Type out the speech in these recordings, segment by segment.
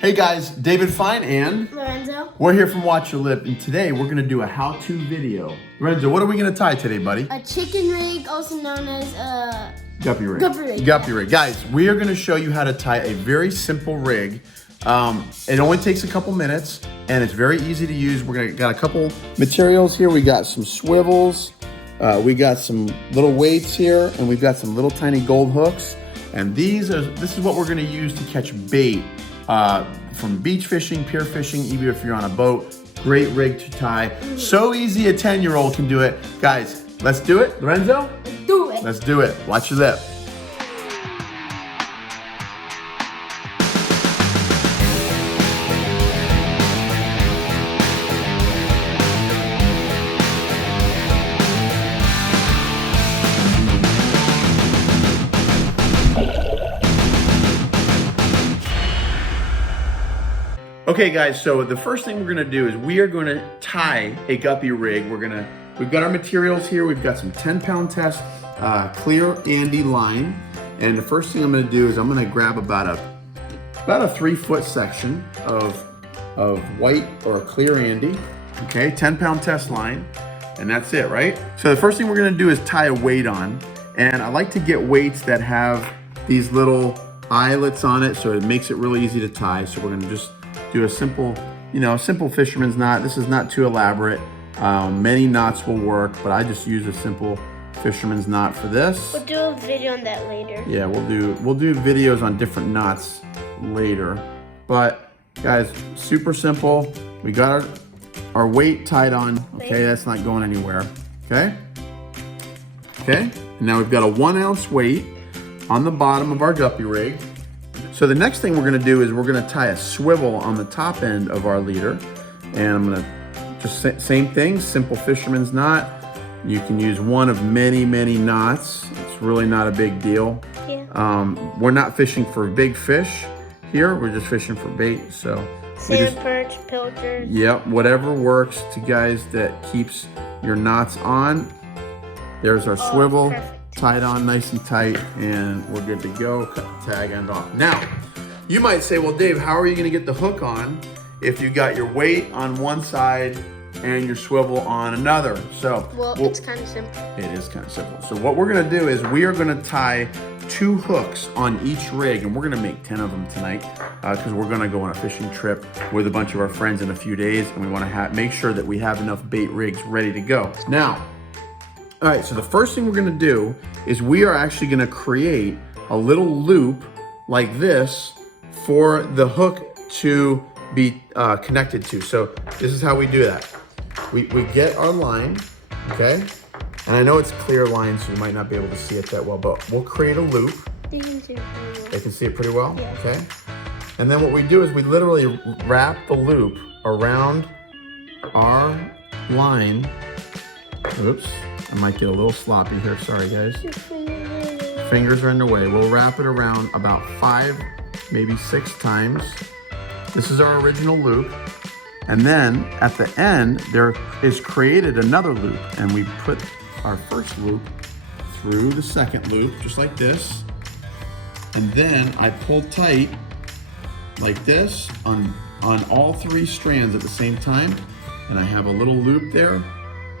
Hey guys, David Fine and Lorenzo. We're here from Watch Your Lip, and today we're gonna do a how-to video. Lorenzo, what are we gonna tie today, buddy? A chicken rig, also known as a Guppy rig. Guppy rig. Guppy rig. Guys, we are gonna show you how to tie a very simple rig. It only takes a couple minutes, and it's very easy to use. Got a couple materials here. We got some swivels, we got some little weights here, and we've got some little tiny gold hooks. And this is what we're gonna use to catch bait. From beach fishing, pier fishing, even if you're on a boat. Great rig to tie. So easy a 10-year-old can do it. Guys, let's do it. Lorenzo? Let's do it. Let's do it. Watch your lip. Okay guys, so the first thing we're gonna do is we are gonna tie a guppy rig. We've got our materials here. We've got some 10-pound test clear Andy line. And the first thing I'm gonna do is I'm gonna grab about a 3-foot section of white or clear Andy. Okay, 10-pound test line. And that's it, right? So the first thing we're gonna do is tie a weight on. And I like to get weights that have these little eyelets on it, so it makes it really easy to tie. So we're gonna just do a simple, simple fisherman's knot. This is not too elaborate. Many knots will work, but I just use a simple fisherman's knot for this. We'll do a video on that later. Yeah, we'll do videos on different knots later. But guys, super simple. We got our weight tied on. Okay, that's not going anywhere. Okay. Okay. And now we've got a 1-ounce weight on the bottom of our guppy rig. So the next thing we're gonna do is we're gonna tie a swivel on the top end of our leader. And I'm gonna just same thing, simple fisherman's knot. You can use one of many, many knots. It's really not a big deal. Yeah. We're not fishing for big fish here. We're just fishing for bait. So sand, perch, pilchards. Yep, whatever works to guys that keeps your knots on. There's our swivel. Perfect. Tied on nice and tight, and we're good to go. Cut the tag end off. Now, you might say, well, Dave, how are you gonna get the hook on if you got your weight on one side and your swivel on another? So, well, it's kind of simple. It is kind of simple. So what we're gonna do is we are gonna tie 2 hooks on each rig, and we're gonna make 10 of them tonight because we're gonna go on a fishing trip with a bunch of our friends in a few days, and we wanna make sure that we have enough bait rigs ready to go. Now, all right, so the first thing we're gonna do is we are actually gonna create a little loop like this for the hook to be connected to. So this is how we do that. We get our line, okay? And I know it's clear line, so you might not be able to see it that well, but we'll create a loop. They can see it pretty well. They can see it pretty well? Yeah. Okay. And then what we do is we literally wrap the loop around our line. Oops. I might get a little sloppy here, sorry guys. Fingers are in the way. We'll wrap it around about 5, maybe 6 times. This is our original loop. And then at the end, there is created another loop, and we put our first loop through the second loop, just like this. And then I pull tight like this on all 3 strands at the same time. And I have a little loop there.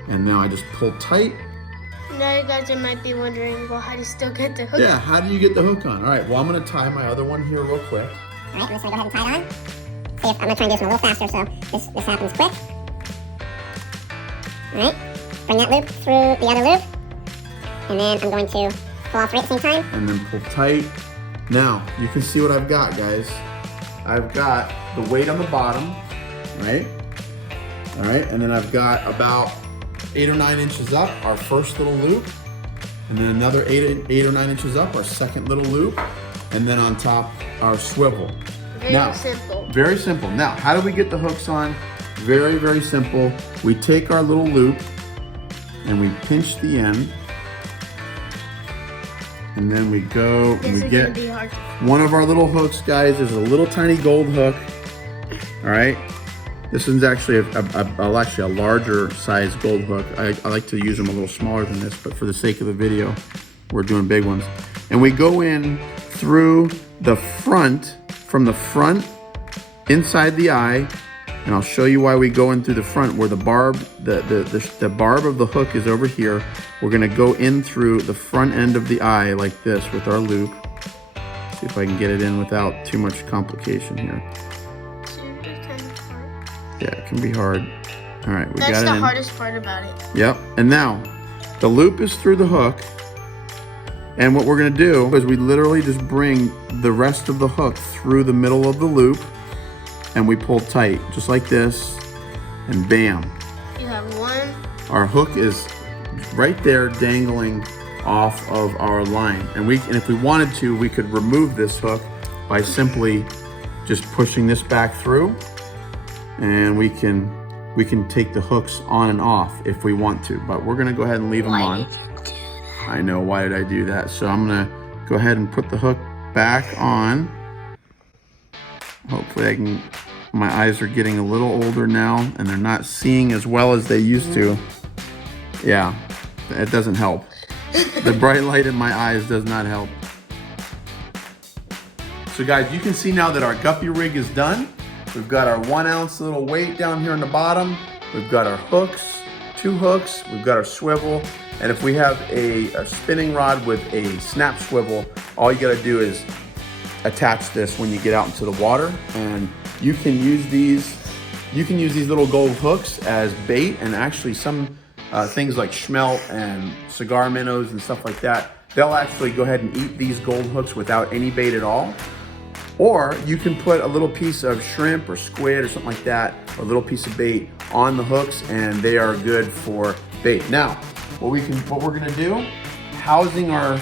And now I just pull tight. Now you guys might be wondering, well, how do you still get the hook? Yeah, how do you get the hook on? All right, well, I'm gonna tie my other one here real quick. All right, I'm just gonna go ahead and tie it on. See if, I'm gonna try and do this one a little faster so this happens quick. All right, bring that loop through the other loop. And then I'm going to pull all 3 at the same time. And then pull tight. Now, you can see what I've got, guys. I've got the weight on the bottom, right? All right, and then I've got about 8 or 9 inches up, our first little loop, and then another 8 or 9 inches up, our second little loop, and then on top, our swivel. Very simple. Very simple. Now, how do we get the hooks on? Very, very simple. We take our little loop, and we pinch the end, and then we go, and we get one of our little hooks, guys. Is a little tiny gold hook, all right? This one's actually a larger size gold hook. I like to use them a little smaller than this, but for the sake of the video, we're doing big ones. And we go in through the front, from the front inside the eye, and I'll show you why we go in through the front where the barb of the hook is over here. We're gonna go in through the front end of the eye like this with our loop. See if I can get it in without too much complication here. Yeah, it can be hard. All right, we got it in. That's the hardest part about it. Yep, and now the loop is through the hook. And what we're gonna do is we literally just bring the rest of the hook through the middle of the loop and we pull tight, just like this, and bam. You have one. Our hook is right there dangling off of our line. And if we wanted to, we could remove this hook by simply just pushing this back through, and we can take the hooks on and off if we want to, but we're gonna go ahead and leave them on. I know, why did I do that? So I'm gonna go ahead and put the hook back on. Hopefully my eyes are getting a little older now and they're not seeing as well as they used to. Yeah, it doesn't help. The bright light in my eyes does not help. So guys, you can see now that our guppy rig is done. We've got our 1 ounce little weight down here on the bottom. We've got our hooks, 2 hooks. We've got our swivel. And if we have a spinning rod with a snap swivel, all you gotta do is attach this when you get out into the water. And you can use these little gold hooks as bait, and actually some things like schmelt and cigar minnows and stuff like that, they'll actually go ahead and eat these gold hooks without any bait at all. Or you can put a little piece of shrimp or squid or something like that, or a little piece of bait on the hooks, and they are good for bait. Now, what we're gonna do, housing our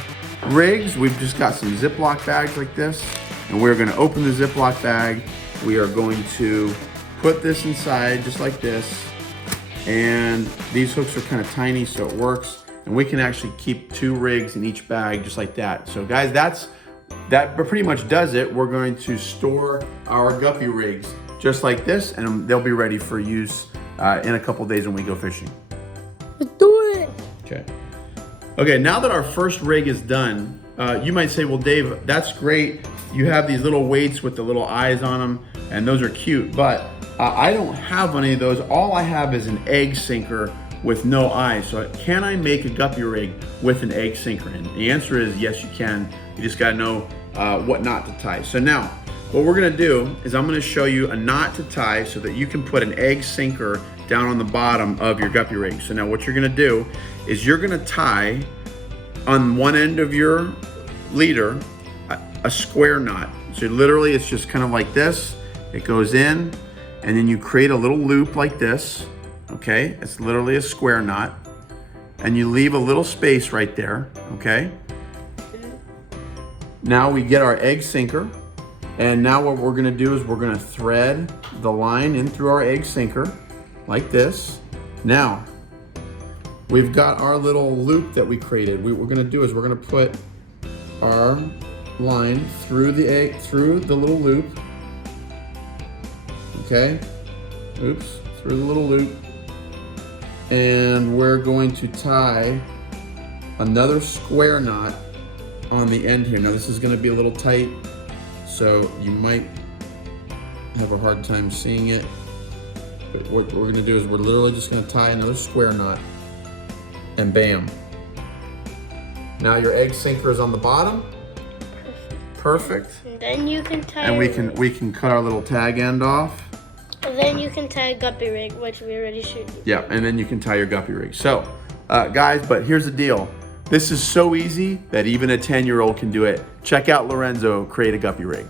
rigs, we've just got some Ziploc bags like this, and we're gonna open the Ziploc bag. We are going to put this inside just like this, and these hooks are kind of tiny, so it works, and we can actually keep 2 rigs in each bag just like that. So guys, that pretty much does it. We're going to store our guppy rigs just like this, and they'll be ready for use in a couple days when we go fishing. Let's do it. Okay, now that our first rig is done, you might say, well, Dave, that's great. You have these little weights with the little eyes on them, and those are cute, but I don't have any of those. All I have is an egg sinker with no eyes. So can I make a guppy rig with an egg sinker? And the answer is yes, you can. You just gotta know what knot to tie. So now, what we're gonna do is I'm gonna show you a knot to tie so that you can put an egg sinker down on the bottom of your guppy rig. So now what you're gonna do is you're gonna tie on one end of your leader a square knot. So literally it's just kind of like this. It goes in, and then you create a little loop like this. Okay, it's literally a square knot, and you leave a little space right there. Okay, now we get our egg sinker, and now what we're gonna do is we're gonna thread the line in through our egg sinker like this. Now we've got our little loop that we created. What we're gonna do is we're gonna put our line through the little loop. Okay, oops, through the little loop. And we're going to tie another square knot on the end here. Now this is gonna be a little tight, so you might have a hard time seeing it. But what we're gonna do is we're literally just gonna tie another square knot, and bam. Now your egg sinker is on the bottom. Perfect. And then you can tie. And we can cut our little tag end off. And then you can tie a guppy rig, which we already showed you. Yeah, and then you can tie your guppy rig. So, guys, but here's the deal. This is so easy that even a 10-year-old can do it. Check out Lorenzo create a guppy rig.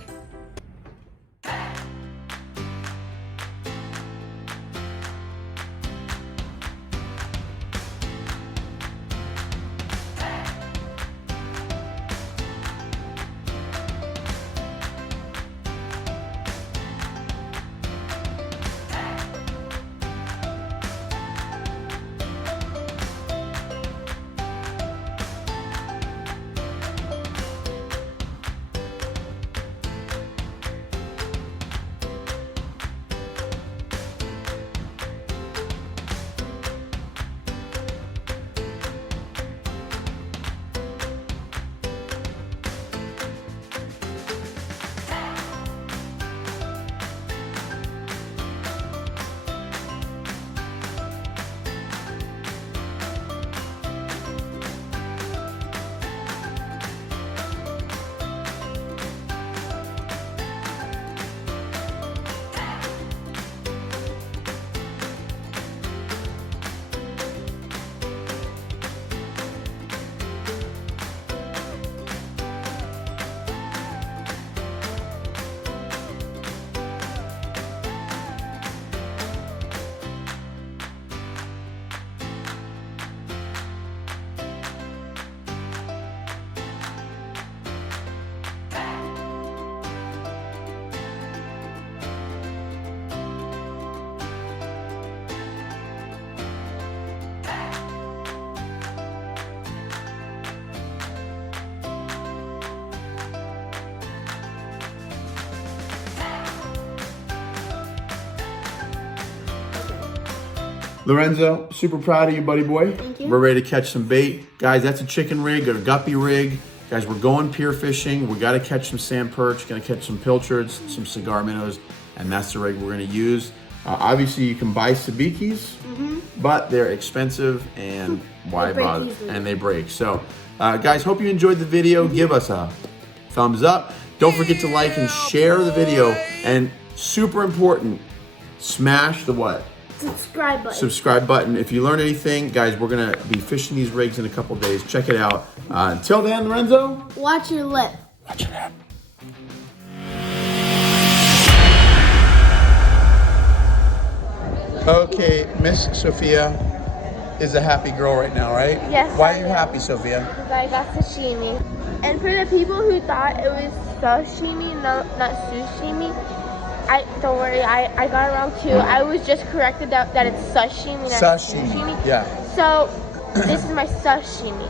Lorenzo, super proud of you, buddy boy. Thank you. We're ready to catch some bait. Guys, that's a chicken rig, a guppy rig. Guys, we're going pier fishing. We got to catch some sand perch, gonna catch some pilchards, some cigar minnows, and that's the rig we're gonna use. Obviously, you can buy sabikis, but they're expensive and why break bother? easily. And they break. So, guys, hope you enjoyed the video. Give us a thumbs up. Don't forget to like and share the video. And super important, smash the what? Subscribe button. Subscribe button. If you learn anything, guys, we're gonna be fishing these rigs in a couple days. Check it out. Until then, Lorenzo. Watch your lip. Watch your lip. Okay, Miss Sofia is a happy girl right now, right? Yes, Why I are you am. happy, Sofia? Because I got sashimi. And for the people who thought it was sashimi, no, not sushimi, don't worry, I got it wrong too. I was just corrected that it's sashimi, not Sashimi. sushimi. Yeah. So this is my sashimi.